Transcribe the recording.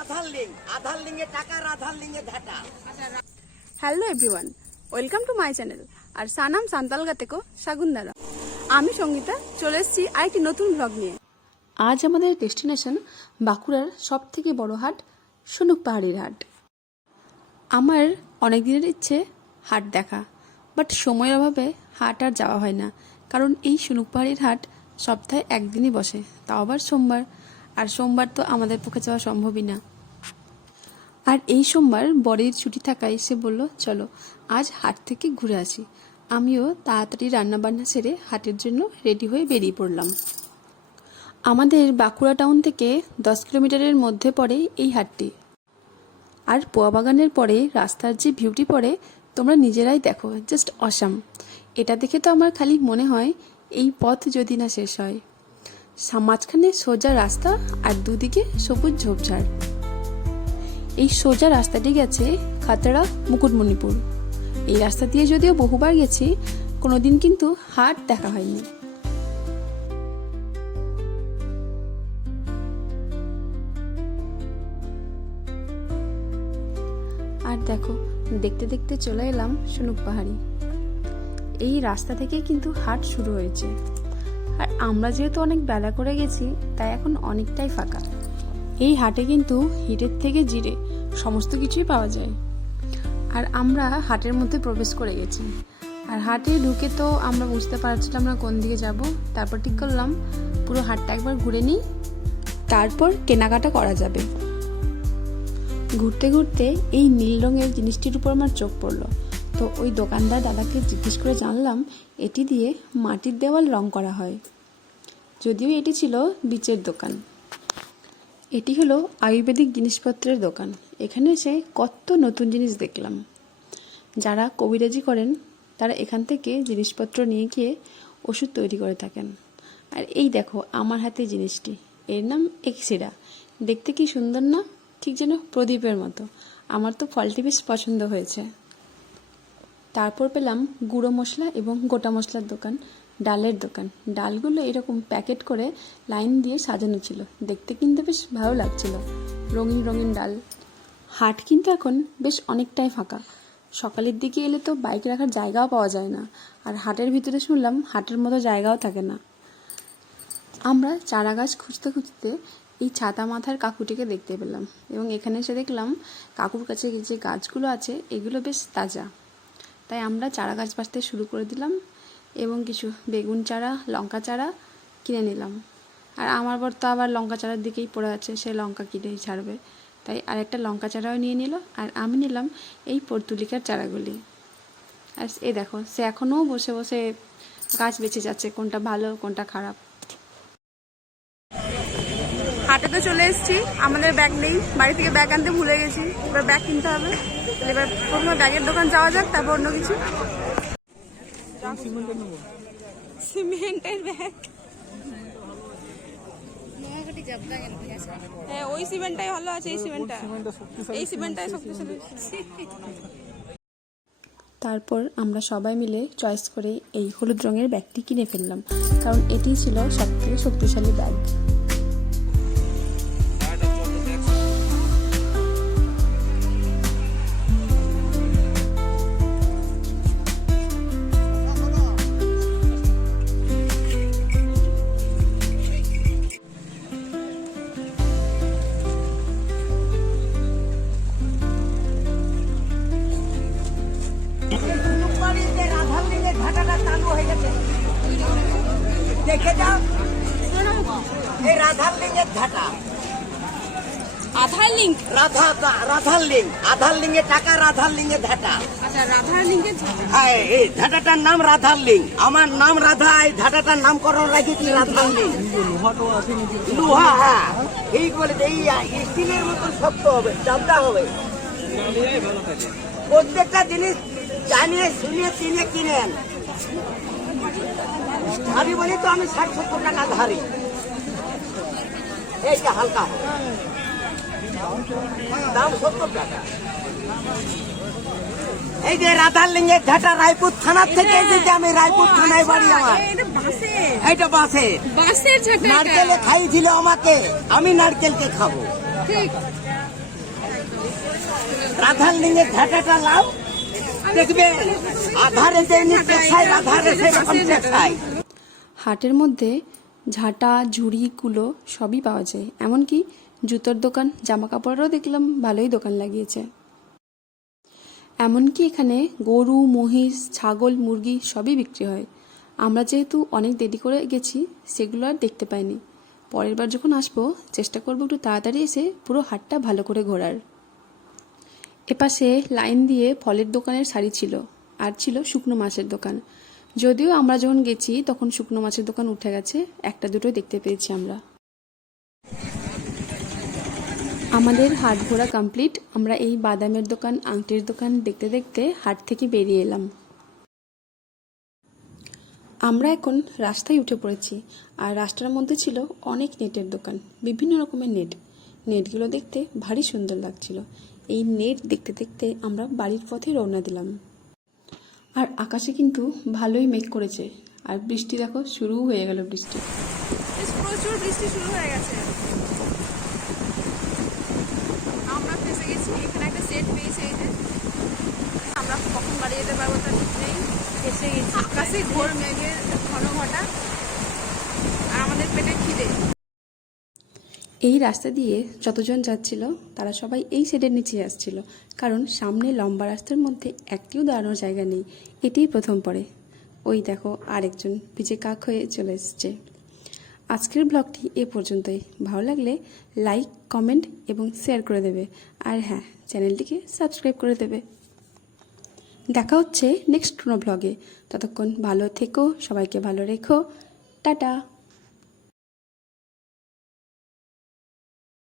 Aadhaar Aadhaar hello everyone welcome to my channel আর সানাম সান্তালগা থেকো শাগুন্দারা আমি সঙ্গীতা, চলে এসেছি আরেকটি নতুন ব্লগ নিয়ে। আজ আমাদের ডেস্টিনেশন বাঁকুড়ার সব থেকে বড় হাট সনুক পাহাড়ির হাট। আমার অনেক দিনের ইচ্ছে হাট দেখা বাট সময়ের অভাবে হাট আর যাওয়া হয় না। কারণ এই সনুক পাহাড়ির হাট সপ্তাহে একদিনই বসে, তাও আবার সোমবার। আর সোমবার তো আমাদের পক্ষে যাওয়া সম্ভবই না। আর এই সোমবার বরের ছুটি থাকায় সে বলল, চলো, আজ হাট থেকে ঘুরে আসি। আমিও তাড়াতাড়ি রান্নাবান্না সেরে হাটের জন্য রেডি হয়ে বেরিয়ে পড়লাম। আমাদের বাঁকুড়া টাউন থেকে দশ কিলোমিটারের মধ্যে পড়ে এই হাটটি। আর পোয়া বাগানের পরে রাস্তার যে ভিউটি পড়ে, তোমরা নিজেরাই দেখো, জাস্ট অসাম। এটা দেখে তো আমার খালি মনে হয় এই পথ যদি না শেষ হয়। মাঝখানে সোজা রাস্তা আর দুদিকে সবুজ ঝোপঝাড়। এই সোজা রাস্তাটি গেছে খাতড়া মুকুটমণিপুর। এই রাস্তা দিয়ে যদিও বহুবার গেছি, কোনোদিন কিন্তু হাট দেখা হয়নি। আর দেখো, দেখতে দেখতে চলে এলাম সনুক পাহাড়ি। এই রাস্তা থেকে কিন্তু হাট শুরু হয়েছে। আর আমরা যেহেতু অনেক বেলা করে গেছি, তাই এখন অনেকটাই ফাঁকা। এই হাটে কিন্তু হিটের থেকে জিরে সমস্ত কিছুই পাওয়া যায়। আর আমরা হাটের মধ্যে প্রবেশ করে গেছি। আর হাটে ঢুকে তো আমরা বুঝতে পারছিলাম না কোন দিকে যাব। তারপর ঠিক করলাম, পুরো হাটটা একবার ঘুরে নিই, তারপর কেনাকাটা করা যাবে। ঘুরতে ঘুরতে এই নীল রঙের জিনিসটির উপর আমার চোখ পড়ল। তো ওই দোকানদার দাদাকে জিজ্ঞেস করে জানলাম, এটি দিয়ে মাটির দেওয়াল রং করা হয়। যদিও এটি ছিল বিচের দোকান। এটি হলো আয়ুর্বেদিক জিনিসপত্রের দোকান। এখানে এসে কত নতুন জিনিস দেখলাম। যারা কবিরাজি করেন, তারা এখান থেকে জিনিসপত্র নিয়ে গিয়ে ওষুধ তৈরি করে থাকেন। আর এই দেখো, আমার হাতে জিনিসটি। এর নাম এক্সিরা দেখতে কি সুন্দর না? ঠিক যেন প্রদীপের মতো। আমার তো ফলটি বেশ পছন্দ হয়েছে। তারপর পেলাম গুঁড়ো মশলা এবং গোটা মশলার দোকান। ডালের দোকান। ডালগুলো এরকম প্যাকেট করে লাইন দিয়ে সাজানো ছিল। দেখতে কিন্তু বেশ ভালো লাগছিল। রঙিন রঙিন ডাল। হাট কিন্তু এখন বেশ অনেকটাই ফাঁকা। সকালের দিকে এলে তো বাইক রাখার জায়গাও পাওয়া যায় না। আর হাটের ভিতরে শুনলাম হাটের মতো জায়গাও থাকে না। আমরা চারা গাছ খুঁজতে খুঁজতে এই ছাতা মাথার কাকুটিকে দেখতে পেলাম এবং এখানে এসে দেখলাম কাকুর কাছে যে গাছগুলো আছে, এগুলো বেশ তাজা। তাই আমরা চারা গাছ বাঁচতে শুরু করে দিলাম। এবং কিছু বেগুন চারা, লঙ্কা চারা কিনে নিলাম। আর আমার বর তো আবার লঙ্কা চারার দিকেই পড়ে আছে, সে লঙ্কা কিনেই ছাড়বে। তাই আরেকটা লঙ্কা চারাও নিয়ে নিল আর আমি নিলাম এই পর্তুলিকার চারাগুলি। আর এ দেখো, সে এখনও বসে বসে গাছ বেছে যাচ্ছে, কোনটা ভালো, কোনটা খারাপ। হাটে তো চলে এসেছি, আমাদের ব্যাগ নেই। বাড়ি থেকে ব্যাগ আনতে ভুলে গেছি, এবার ব্যাগ কিনতে হবে। এবার প্রথমে ব্যাগের দোকান যাওয়া যাক, তারপর অন্য কিছু। সিমেন্টের ব্যাগ। হ্যাঁ ওই সিমেন্টটাই ভালো আছে এই সিমেন্টটা। এই সিমেন্টটাই শক্তিশালী। তারপর আমরা সবাই মিলে চয়েস করে এই হলুদ রঙের ব্যাগটি কিনে ফেললাম কারণ এটি ছিল সবথেকে শক্তিশালী ব্যাগ। দেখে যাও। এই রাধার লিঙ্গের ঘাটা আধার লিঙ্ক রাধা রাধার লিঙ্ক আধার লিঙ্গে টাকা রাধার লিঙ্গে ঘাটা আচ্ছা রাধার লিঙ্কের হ্যাঁ এই ঘাটাটার নাম রাধার লিঙ্ক আমার নাম রাধা এই ঘাটাটার নামকরণ রেখেছি রাধার লিঙ্ক লোহা হ্যাঁ। ঠিক বলে এই স্টিলের মতো শক্ত হবে চামড়া হবে। প্রত্যেকটা জিনিস জানিয়ে শুনিয়ে চিনে কিনেন। ধারি বলি তো আমি ষাট সত্তর টাকা ধারি। এইটা হালকা দাম সত্তর টাকা। এই যে রাধার লিঙ্গের ঘাটা রায়পুর থানার থেকে এসেছি আমি রায়পুর থানায় বাড়ি আমার। এইটা বাসে। নারকেলে খাইয়েছিল আমাকে আমি নারকেলকে খাব। রাধার এর ঝাঁটাটা লাও। হাটের মধ্যে ঝাঁটা, ঝুড়ি, কুলো সবই পাওয়া যায়। এমনকি জুতোর দোকান জামা কাপড়েরও দেখলাম ভালোই দোকান লাগিয়েছে। এমনকি এখানে গরু, মহিষ, ছাগল, মুরগি সবই বিক্রি হয়। আমরা যেহেতু অনেক দেরি করে গেছি, সেগুলো আর দেখতে পাইনি। পরের বার যখন আসব, চেষ্টা করব একটু তাড়াতাড়ি এসে পুরো হাটটা ভালো করে ঘোরার। এপাশে লাইন দিয়ে ফলের দোকানের শাড়ি ছিল, আর ছিল শুকনো মাছের দোকান। যদিও আমরা যখন গেছি, তখন শুকনো মাছের দোকান উঠে গেছে, একটা দুটোই দেখতে পেয়েছি আমরা। আমাদের হাট ঘোরা কমপ্লিট আমরা এই বাদামের দোকান, আংটির দোকান দেখতে দেখতে হাট থেকে বেরিয়ে এলাম। আমরা এখন রাস্তায় উঠে পড়েছি, আর রাস্তার মধ্যে ছিল অনেক নেটের দোকান, বিভিন্ন রকমের নেট। নেটগুলো দেখতে ভারী সুন্দর লাগছিল। এই নেট দেখতে দেখতে আমরা বাড়ির পথে রওনা দিলাম। আর আকাশে কিন্তু ভালোই মেঘ করেছে। আর বৃষ্টি দেখো শুরু হয়ে গেল বৃষ্টি। বেশ প্রচুর বৃষ্টি শুরু হয়ে গেছে। আমরা ফেসে গেছি এখানে একটা সেট পেয়েছে এই যে। আমরা কখন বাড়ি যেতে পারব তার ঠিক নেই। ফেসে গেছি। আকাশে ঘোর মেঘের ঘন ঘটা আর আমাদের পেটে খিদে। এই রাস্তা দিয়ে যতজন যাচ্ছিল, তারা সবাই এই শেডের নিচে আসছিল। কারণ সামনে লম্বা রাস্তার মধ্যে একটিও দাঁড়ানোর জায়গা নেই। এটিই প্রথম পড়ে। ওই দেখো, আরেকজন পিছে কাক হয়ে চলে এসছে। আজকের ব্লগটি এ পর্যন্তই। ভালো লাগলে লাইক কমেন্ট এবং শেয়ার করে দেবে। আর হ্যাঁ চ্যানেলটিকে সাবস্ক্রাইব করে দেবে। দেখা হচ্ছে নেক্সট কোনো ব্লগে ততক্ষণ ভালো থেকো, সবাইকে ভালো রেখো। টাটা!